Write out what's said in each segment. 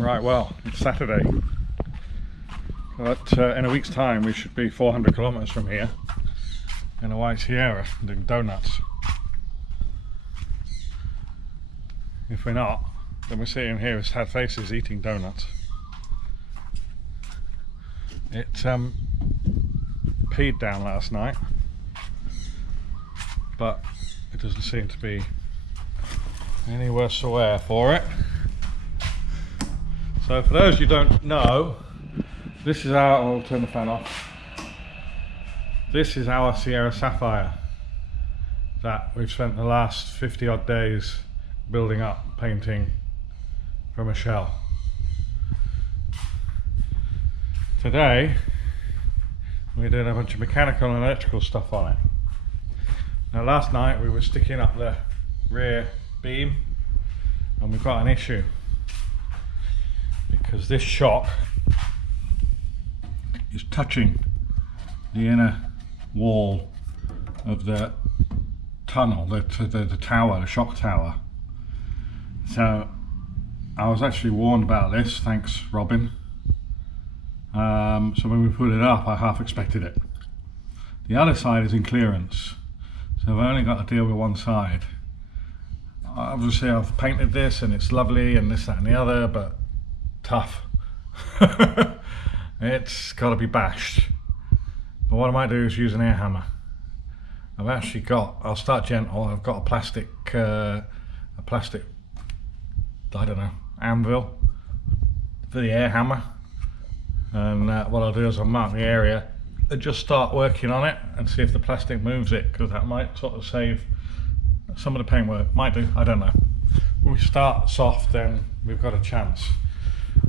Right, well, it's Saturday, but in a week's time we should be 400 kilometers from here in a White Sierra doing donuts. If we're not, then we're sitting here with sad faces eating donuts. It peed down last night, but it doesn't seem to be any worse for wear for it. So for those you don't know, this is our, I'll turn the fan off. This is our Sierra Sapphire that we've spent the last 50 odd days building up, painting from a shell. Today we're doing a bunch of mechanical and electrical stuff on it. Now last night we were sticking up the rear beam and we've got an issue because this shock is touching the inner wall of the tunnel, the tower, the shock tower. So I was actually warned about this, thanks Robin. So when we put it up I half expected it. The other side is in clearance, so I've only got to deal with one side. Obviously I've painted this and it's lovely and this, that and the other, but tough. It's got to be bashed. But what I might do is use an air hammer. I've actually got, I'll start gentle, I've got a plastic, I don't know, anvil for the air hammer. And what I'll do is I'll mark the area and just start working on it and see if the plastic moves it, because that might sort of save some of the paintwork. Might do, I don't know. When we start soft then we've got a chance.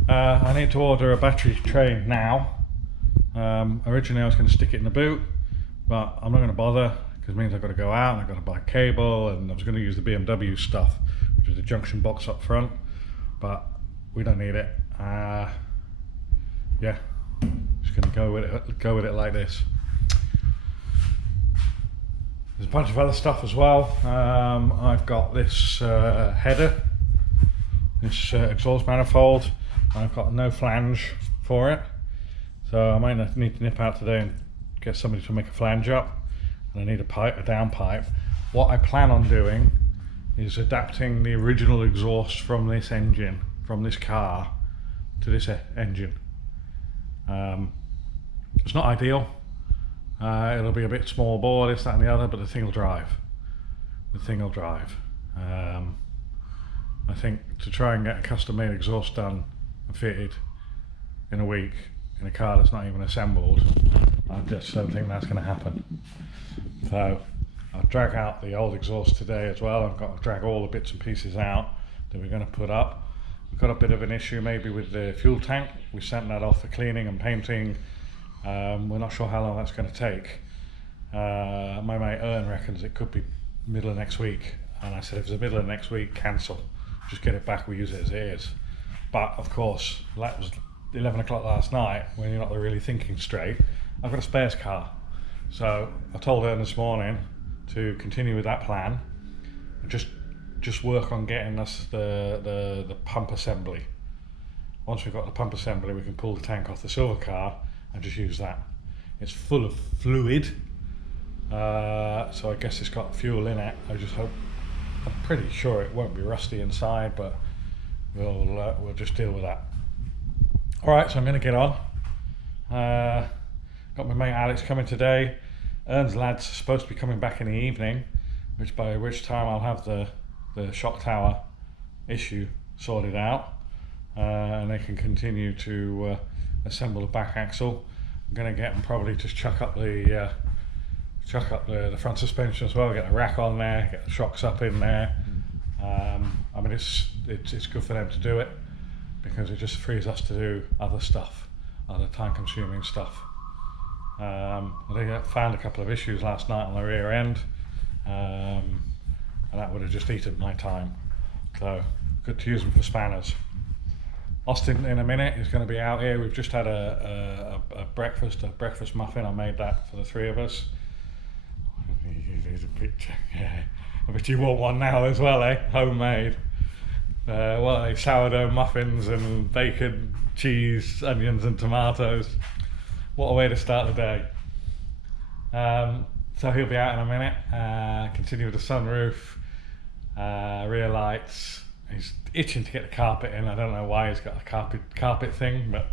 I need to order a battery tray now. Originally I was going to stick it in the boot, but I'm not going to bother because it means I've got to go out and I've got to buy a cable, and I was going to use the BMW stuff, which is the junction box up front, but we don't need it. Yeah, just going to go with it like this. There's a bunch of other stuff as well. I've got this header, this exhaust manifold. I've got no flange for it, so I might need to nip out today and get somebody to make a flange up, and I need a down pipe. What I plan on doing is adapting the original exhaust from this engine, from this car, to this engine. It's not ideal. It'll be a bit small bore, this, that and the other, but the thing will drive. The thing will drive. I think to try and get a custom made exhaust done and fitted in a week in a car that's not even assembled, I just don't think that's going to happen. So I'll drag out the old exhaust today as well. I've got to drag all the bits and pieces out that we're going to put up. We've got a bit of an issue maybe with the fuel tank. We sent that off for cleaning and painting. We're not sure how long that's going to take. My mate Ern reckons it could be middle of next week, and I said if it's the middle of next week, cancel, just get it back, we use it as it is. But of course that was 11 o'clock last night when you're not really thinking straight. I've got a spares car, so I told Ern this morning to continue with that plan and just work on getting us the pump assembly. Once we've got the pump assembly we can pull the tank off the silver car and just use that. It's full of fluid, so I guess it's got fuel in it. I just hope, I'm pretty sure it won't be rusty inside, but we'll just deal with that. Alright, so I'm going to get on. Got my mate Alex coming today. Ern's lads are supposed to be coming back in the evening, by which time I'll have the shock tower issue sorted out, and they can continue to assemble the back axle. I'm going to get them probably just chuck up the front suspension as well, get a rack on there, get the shocks up in there. I mean it's good for them to do it because it just frees us to do other stuff, other time consuming stuff. I think I found a couple of issues last night on the rear end, and that would have just eaten my time, so good to use them for spanners. Austin in a minute is going to be out here. We've just had a breakfast muffin. I made that for the three of us. Here's a picture. Yeah, I bet you want one now as well, eh? Homemade. what are they, sourdough muffins and bacon, cheese, onions and tomatoes. What a way to start the day. So he'll be out in a minute. Continue with the sunroof, rear lights. He's itching to get the carpet in. I don't know why he's got a carpet thing, but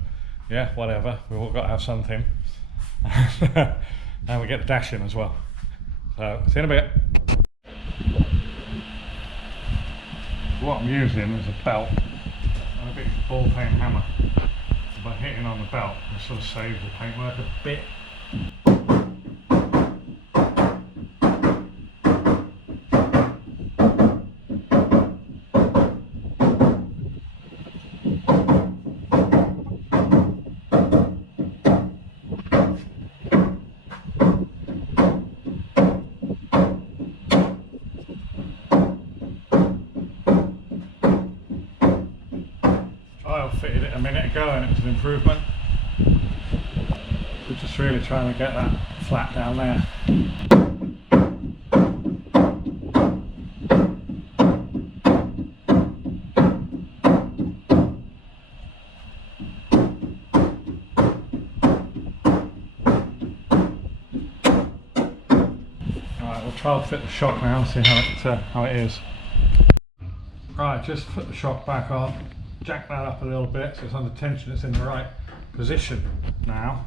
yeah, whatever. We've all got to have something. And we get the dash in as well. So see you in a bit. What I'm using is a belt and a big ball paint hammer. By hitting on the belt, it sort of saves the paintwork a bit. I fitted it a minute ago and it was an improvement. We're just really trying to get that flat down there. Alright, we'll try to fit the shock now and see how it is. Right, just put the shock back on. Jack that up a little bit so it's under tension, it's in the right position now,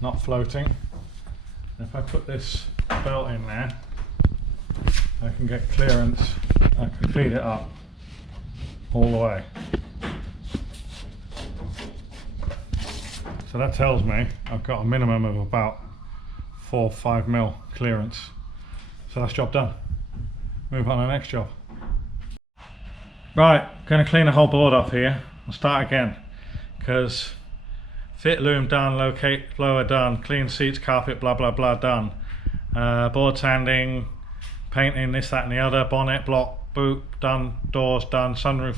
not floating. And if I put this belt in there, I can get clearance, I can feed it up all the way. So that tells me I've got a minimum of about 4 or 5 mil clearance. So that's job done. Move on to the next job. Right, going to clean the whole board off here. I'll start again because fit loom done, locate blower done, clean seats, carpet, blah blah blah done. Board sanding, painting, this, that and the other, bonnet, block, boot done, doors done, sunroof.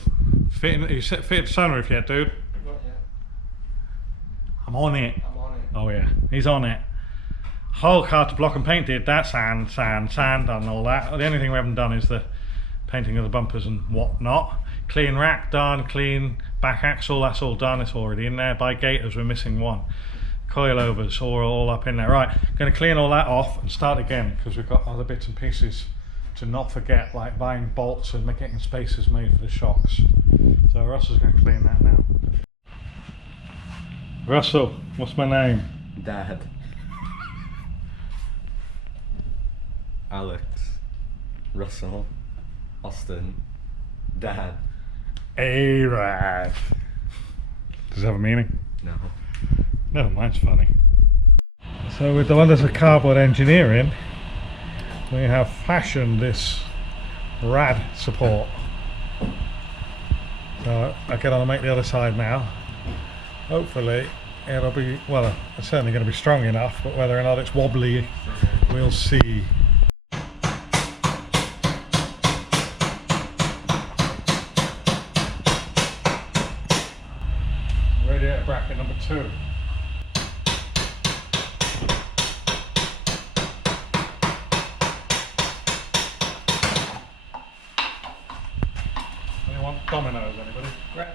Fitted sunroof yet, dude? Not yet. I'm on it. Oh yeah, he's on it. Whole car to block and paint did that, sand, done all that. The only thing we haven't done is the painting of the bumpers and whatnot. Clean rack done, clean back axle, that's all done, it's already in there. By gators we're missing one. Coilovers all up in there. Right, going to clean all that off and start again because we've got other bits and pieces to not forget, like buying bolts and getting spacers made for the shocks. So Russell's going to clean that now. Russell, what's my name? Dad. Alex. Russell. Austin. Dad. A-Rad. Does it have a meaning? No. No, mine's funny. So with the Wonders of Cardboard Engineering, we have fashioned this rad support. So I get on and make the other side now. Hopefully it'll be, well, it's certainly going to be strong enough, but whether or not it's wobbly, we'll see. Radiator bracket number 2. Anyone? Dominoes, anybody? Right.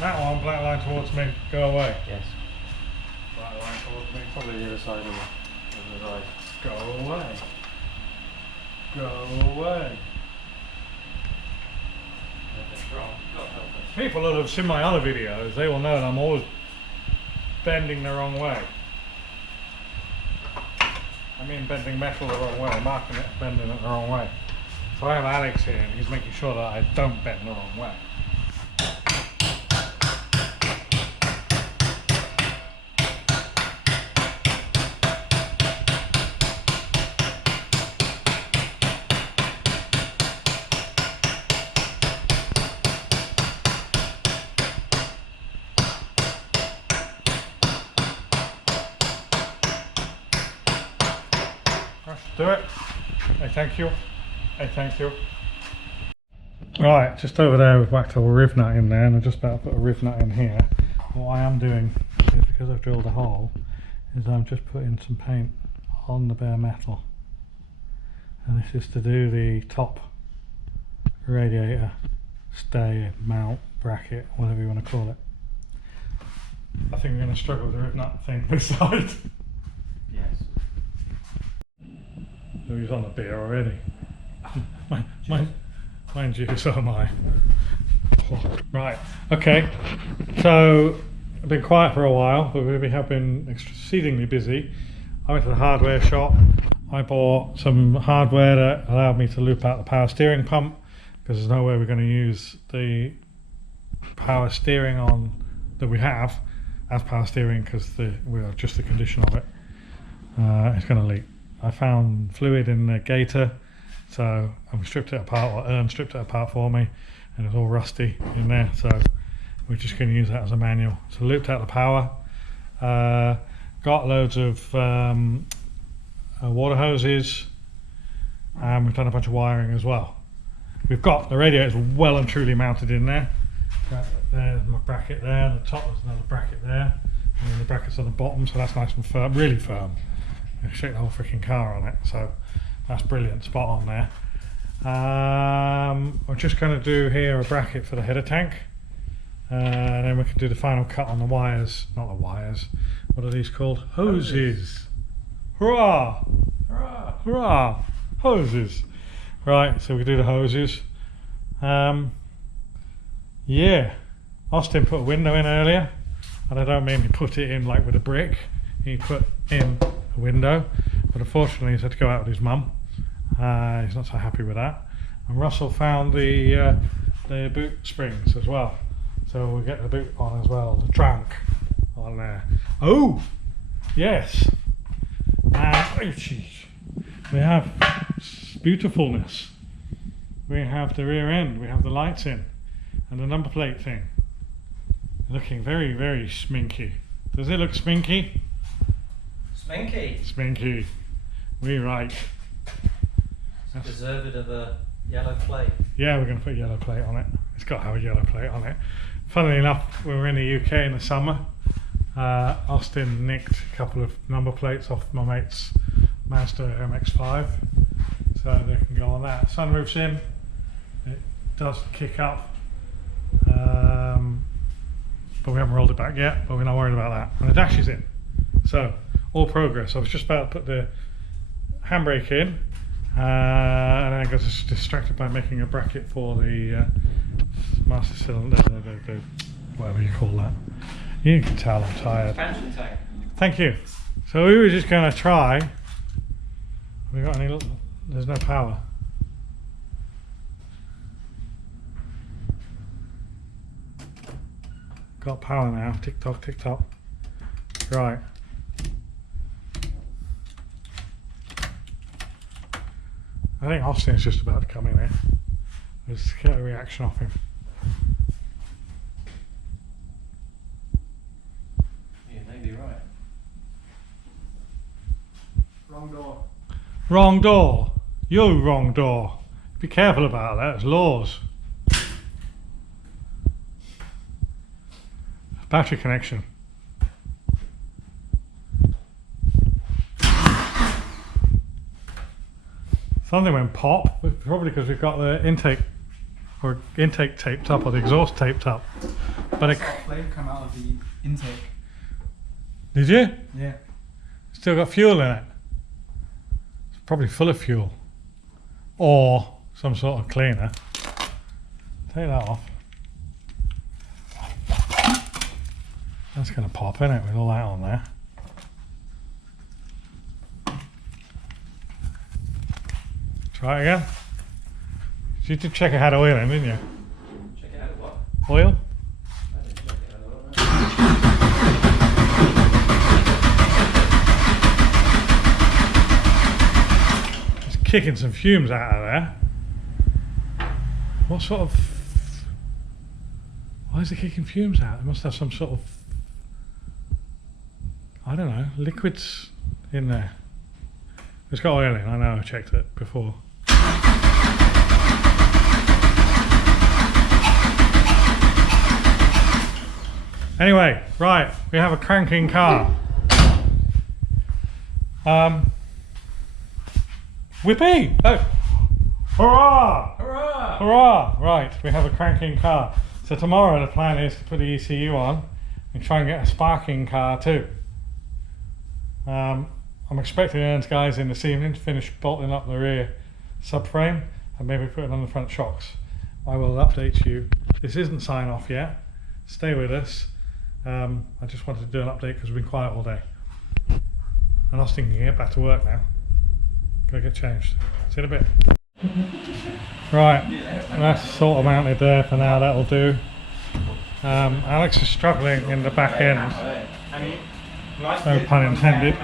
That one, black line towards me, go away. Yes. Black line towards me, Probably the other side of the right. go away. Go away. People that have seen my other videos, they will know that I'm always bending the wrong way. I mean bending metal the wrong way, marking it, bending it the wrong way. So I have Alex here and he's making sure that I don't bend the wrong way. Do it. Hey, thank you. Hey, thank you. Right, just over there we've whacked a riv nut in there and I'm just about to put a riv nut in here. what I am doing is, because I've drilled a hole, is I'm just putting some paint on the bare metal, and this is to do the top radiator stay, mount, bracket, whatever you want to call it. I think we're going to struggle with the rib nut thing this side. Yes. So he's on the beer already. Mind you, so am I. Oh, right, okay. So I've been quiet for a while, but we have been exceedingly busy. I went to the hardware shop. I bought some hardware that allowed me to loop out the power steering pump, because there's no way we're going to use the power steering on that we have as power steering, because we're just the condition of it. It's going to leak. I found fluid in the gator, so we stripped it apart, or Ern stripped it apart for me, and it's all rusty in there, so we're just going to use that as a manual. So looped out the power, got loads of water hoses, and we've done a bunch of wiring as well. We've got the radiator is well and truly mounted in there. There's my bracket there, and the top there's another bracket there, and then the bracket's on the bottom, so that's nice and firm, really firm. I can shake the whole freaking car on it, so that's brilliant, spot on there. I'm just going to do here a bracket for the header tank, and then we can do the final cut on the wires, not the wires, what are these called? Hoses. Hurrah! Hurrah! Hurrah! Hoses. Right, so we do the hoses. Yeah, Austin put a window in earlier, and I don't mean he put it in like with a brick, he put in a window, but unfortunately he's had to go out with his mum. He's not so happy with that. And Russell found the boot springs as well, so we'll get the boot on as well, the trunk on there. Oh, yes. Oh, geez. We have beautifulness. We have the rear end, we have the lights in, and the number plate thing. Looking very, very sminky. Does it look sminky? Sminky. Sminky. We right. Deserved of a yellow plate. Yeah, we're going to put a yellow plate on it. It's got to have a yellow plate on it. Funnily enough, we were in the UK in the summer. Austin nicked a couple of number plates off my mate's Mazda MX-5, so they can go on that. Sunroof's in. It does kick up, but we haven't rolled it back yet, but we're not worried about that. And the dash is in, so all progress. I was just about to put the handbrake in, and I got distracted by making a bracket for the master cylinder, the whatever you call that. You can tell I'm tired. Expansion tank. Thank you. So we were just going to try. We got any? There's no power. Got power now. Tick tock, tick tock. Right. I think Austin's just about to come in here. Let's get a reaction off him. You may be right. Wrong door. Wrong door. You wrong door. Be careful about that. It's laws. Battery connection. Something went pop, probably because we've got the intake taped up, or the exhaust taped up. But I saw flame come out of the intake. Did you? Yeah. Still got fuel in it. It's probably full of fuel, or some sort of cleaner. Take that off. That's going to pop, isn't it, with all that on there. Try it again. You did check it had oil in, didn't you? Check it out what? Oil? I didn't check it out. It's kicking some fumes out of there. What sort of... Why is it kicking fumes out? It must have some sort of... I don't know, liquids in there. It's got oil in, I know, I checked it before. Anyway, right, we have a cranking car. Whippy! Oh! Hurrah! Hurrah! Hurrah! Right, we have a cranking car. So tomorrow the plan is to put the ECU on and try and get a sparking car too. I'm expecting Ern's guys in this evening to finish bolting up the rear subframe and maybe putting on the front shocks. I will update you. This isn't sign off yet. Stay with us. I just wanted to do an update because we've been quiet all day. And I was thinking, get back to work now. Gotta get changed. See you in a bit. Right, that's sort of mounted there for now, that'll do. Alex is struggling in the back end, no pun intended,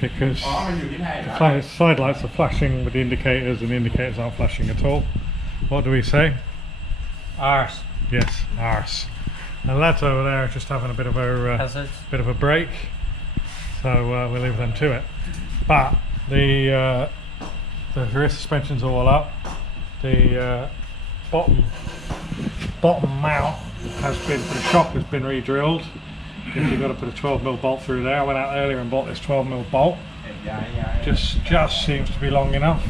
because the side lights are flashing with the indicators and the indicators aren't flashing at all. What do we say? Arse. Yes, arse. The lads over there are just having a bit of a break, so we'll leave them to it. But the rear suspension's all up. The bottom mount the shock has been re-drilled. You've got to put a 12mm bolt through there. I went out earlier and bought this 12mm bolt. Just seems to be long enough.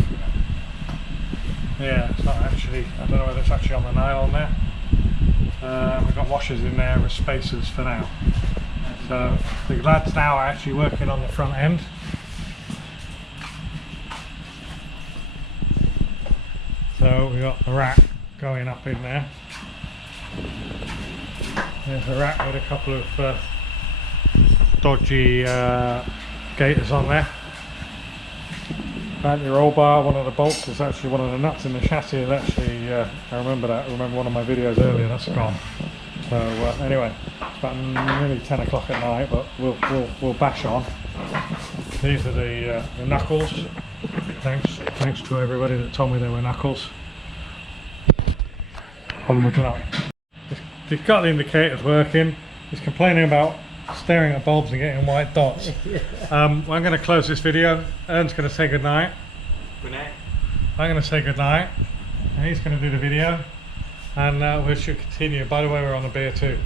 Yeah, it's not actually, I don't know whether it's actually on the nylon there. We've got washers in there with spacers for now. So the lads now are actually working on the front end. So we've got the rack going up in there. There's a rack with a couple of dodgy gaiters on there. Apparently roll bar, one of the bolts is actually one of the nuts in the chassis is actually, I remember that, I remember one of my videos earlier, that's gone. So anyway, it's about nearly 10 o'clock at night, but we'll bash on. These are the knuckles. Thanks to everybody that told me they were knuckles. Hold them looking up. He's got the indicators working. He's complaining about staring at bulbs and getting white dots. I'm going to close this video. Ern's going to say goodnight. Good night. I'm going to say goodnight. And he's going to do the video. And we should continue. By the way, we're on a beer too.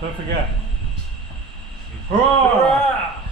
Don't forget. Hurrah!